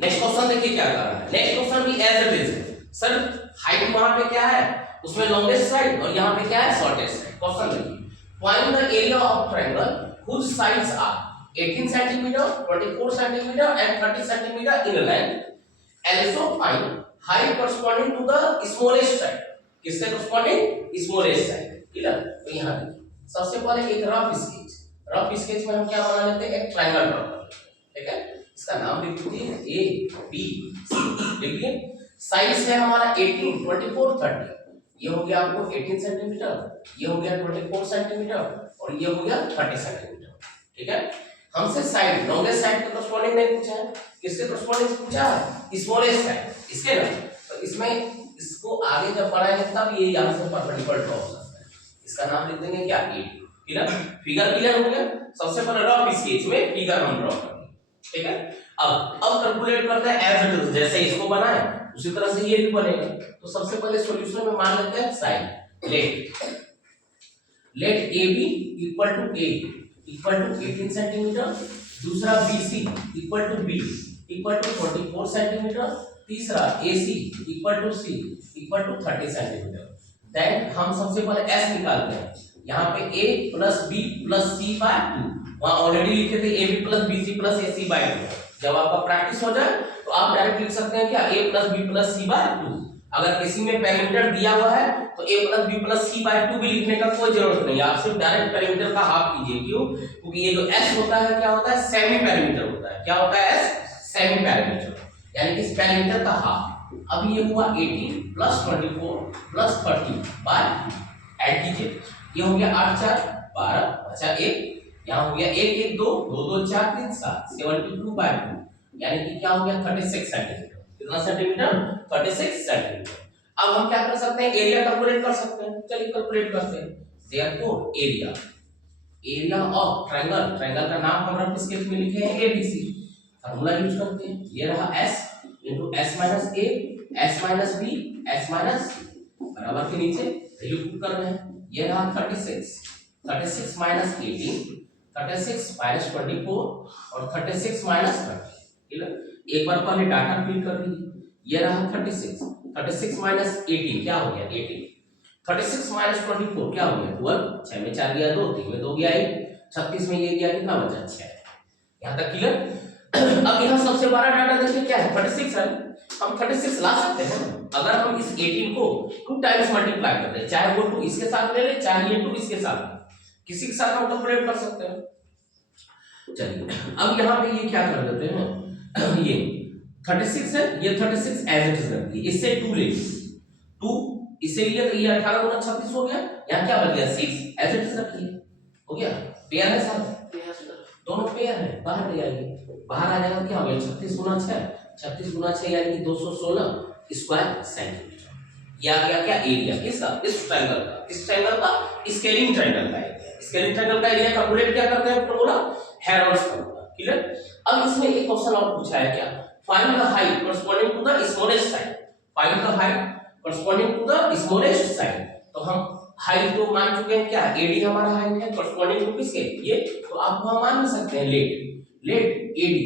Next question देखिए क्या कर रहा है। नेक्स्ट क्वेश्चन भी as it is sir, height वहां पे क्या है उसमें लॉन्गेस्ट साइड और यहाँ पे क्या है शॉर्टेस्ट साइड। क्वेश्चन देखिए, find the area of triangle whose sides are 18 centimeter, 24 centimeter and 30 centimeter in length. Also find height corresponding to the smallest side. किससे corresponding? smallest side. क्लियर? तो यहाँ देखिए सबसे पहले एक रफ स्केच। रफ स्केच में हम क्या बना लेते हैं, एक ट्रायंगल ड्रॉ कर लेते हैं। ठीक है, इसका नाम लिख दीजिए ए बी सी। देखिए साइज है हमारा 18, 24, 30। ये हो गया आपको 18 सेंटीमीटर, ये हो गया 24 सेंटीमीटर और ये हो गया 30 सेंटीमीटर। ठीक है, हमसे साइड लॉन्गेस्ट साइड के करस्पॉन्डिंग नहीं पूछा है, किसके करस्पॉन्डिंग पूछा है, स्मॉलेस्ट साइड इसके ना। तो इसमें इसको आगे जब पढ़ाएंगे तब ये यहां से परपेंडिकुलर ड्रॉ हो सकता है। इसका नाम लिख देंगे क्या, ए। क्लियर? फिगर क्लियर हो गया। सबसे पहले रफ स्केच में फिगर हम ड्रॉ करेंगे। ठीक है, अब कैलकुलेट करते हैं एज इट इज, जैसे इसको बनाए उसी तरह से ये भी बनेगा। तो सबसे पहले सॉल्यूशन में मान लेते हैं side. Let A B equal to A equal to 18 centimetre, दूसरा BC equal to B equal to 24 centimetre, तीसरा AC equal to C equal to 30 centimetre. Then हम सबसे पहले S निकालते हैं। यहाँ पे A plus B plus C by 2, वहाँ ऑलरेडी लिखे थे AB plus BC plus AC by 2। जब आपका प्रैक्टिस हो जाए तो आप डायरेक्ट लिख सकते हैं क्या, A plus B plus C by 2। अगर किसी में पैरामीटर दिया हुआ है तो a plus B plus C by 2 भी लिखने का कोई जरूरत नहीं है, आप सिर्फ डायरेक्ट पैरामीटर का हाफ कीजिए। क्यों? क्योंकि ये जो s होता है क्या होता है, सेमी पैरामीटर होता है। क्या होता है s? सेमी पैरामीटर, यानी कि इस पैरामीटर का हाफ। अब ये हुआ 18 प्लस 24 प्लस 30 बाय, ऐड कीजिए, ये हो गया 8 4 12 बचा 1, यहाँ हो गया 1 1 2 2 2 4 3 7 72 बाय 2, यानी कि क्या हो गया 36 सेंटीमीटर। कितना सेंटीमीटर? 36 सेंटीमीटर। अब हम क्या कर सकते हैं, एरिया कैलकुलेट कर सकते हैं। चलिए कैलकुलेट करते हैं। Therefore area of triangle, triangle का नाम हम रफ स्केच में लिखे हैं ABC। फार्मूला यूज करते हैं, ये रहा S into S minus A, S minus B, S minus C बराबर के नीचे वैल्यू पुट कर रहे हैं। ये रहा 36, 36 minus 18, 36 minus 24 और 36 minus 30। एक बार पहले डाटा फिल कर लीजिए। ये रहा 36, 36 माइनस 18 क्या हो गया 18, 36 माइनस 24 क्या हो गया 12, 6 में 4 गया 2, 3 में 2 गया 1, 36 में ये गया कितना बचा 6। यहाँ तक क्लियर? अब यहाँ सबसे बड़ा डाटा देखिए क्या है 36 है। हम 36 ला सकते हैं अगर हम इस 18 को 2 टाइम्स मल्टीप्लाई कर दें, चाहे वो 2 इसके साथ ले ले चाहे ये 2 इसके साथ, किसी के साथ हम कैलकुलेट कर सकते हैं। चलिए अब यहाँ पे ये क्या कर देते हैं, ये 36 है, ये 36 एज इट इज रख दिए, इससे 2 ले लीजिए, 2 इससे लिए तो ये 18 गुना 36 हो गया, यहाँ क्या बच गया 6 एज इट इज रखिए, हो गया। पेयर है सर, दोनों पेयर है, बाहर ले आइए, बाहर आ जाएगा क्या हो गया 36 गुना 6, 36 गुना 6 यानी कि 216 स्क्वायर सेंटीमीटर। ये आ गया क्या एरिया किसका, इस ट्रायंगल का, इस ट्रायंगल का स्केलिंग ट्रायंगल का एरिया। स्केलिंग ट्रायंगल का एरिया कैलकुलेट क्या करते हैं, फॉर्मूला हेरोल्ड्स फॉर्मूला। क्लियर? अब इसमें एक क्वेश्चन और पूछा है क्या, find the height corresponding to the smallest side, find the height corresponding to the smallest side। तो हम हाइट तो मान चुके हैं क्या, AD हमारा हाइट है, corresponding to किसके, ये तो आपको हम मान सकते हैं let AD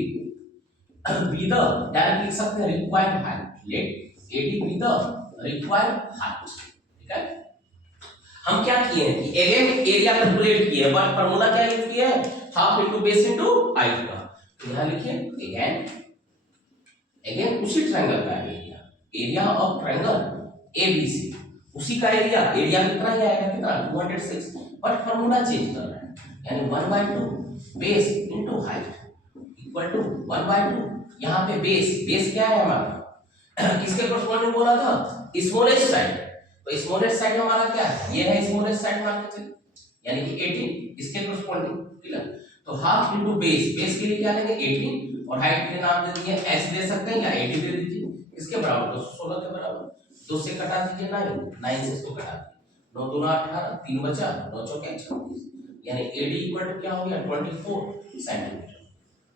be the, direct लिख सकते हैं required height, let AD be the required height। ठीक है, हम क्या किए हैं कि अगेन एरिया कैलकुलेट किए, बट फार्मूला क्या यूज किया है, half into base into height का। तो यहां लिखिए अगेन उसी ट्रायंगल का एरिया ऑफ ट्रायंगल ABC, उसी का एरिया कितना ही आएगा, कितना 206, बट फार्मूला चेंज कर रहा है, यानी 1/2 base into height equal to 1/2। यहाँ पे बेस क्या है हमारा, किसके करस्पॉन्डिंग बोला था, स्मॉलेस्ट साइड। तो स्मॉलेस्ट साइड हमारा क्या है, ये है स्मॉलेस्ट साइड मान के चलिए, यानी कि 18 इसके करस्पॉन्डिंग। क्लियर? तो हाफ इनटू बेस के लिए क्या लेंगे 18 और हाइट के नाम दे दिए S दे सकते हैं या 80 दे दीजिए, इसके बराबर 216 के बराबर, 2 से कटा दीजिए 9 से इसको कटा दीजिए, 9 दूना 18, 3 बचा 9 चौके 36, यानी AD इक्वल टू क्या हो गया 24 सेंटीमीटर।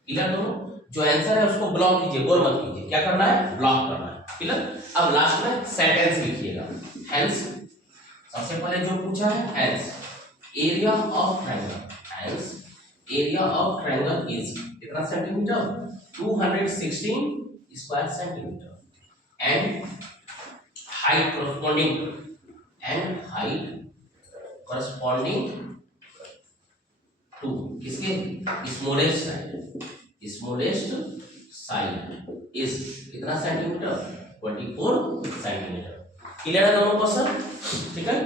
क्लियर? दोनों जो आंसर है उसको ब्लॉक कीजिए, गोल मत कीजिए, क्या करना है ब्लॉक करना है। क्लियर? अब लास्ट में सेंटेंस लिखिएगा, हेंस सबसे पहले जो पूछा है hence area of triangle, hence area of triangle is कितना centimetre 216 square centimetre and height corresponding to किसके स्मॉलेस्ट साइड इज कितना सेंटीमीटर 24 सेंटीमीटर। क्लियर है दोनों क्वेश्चन? ठीक है।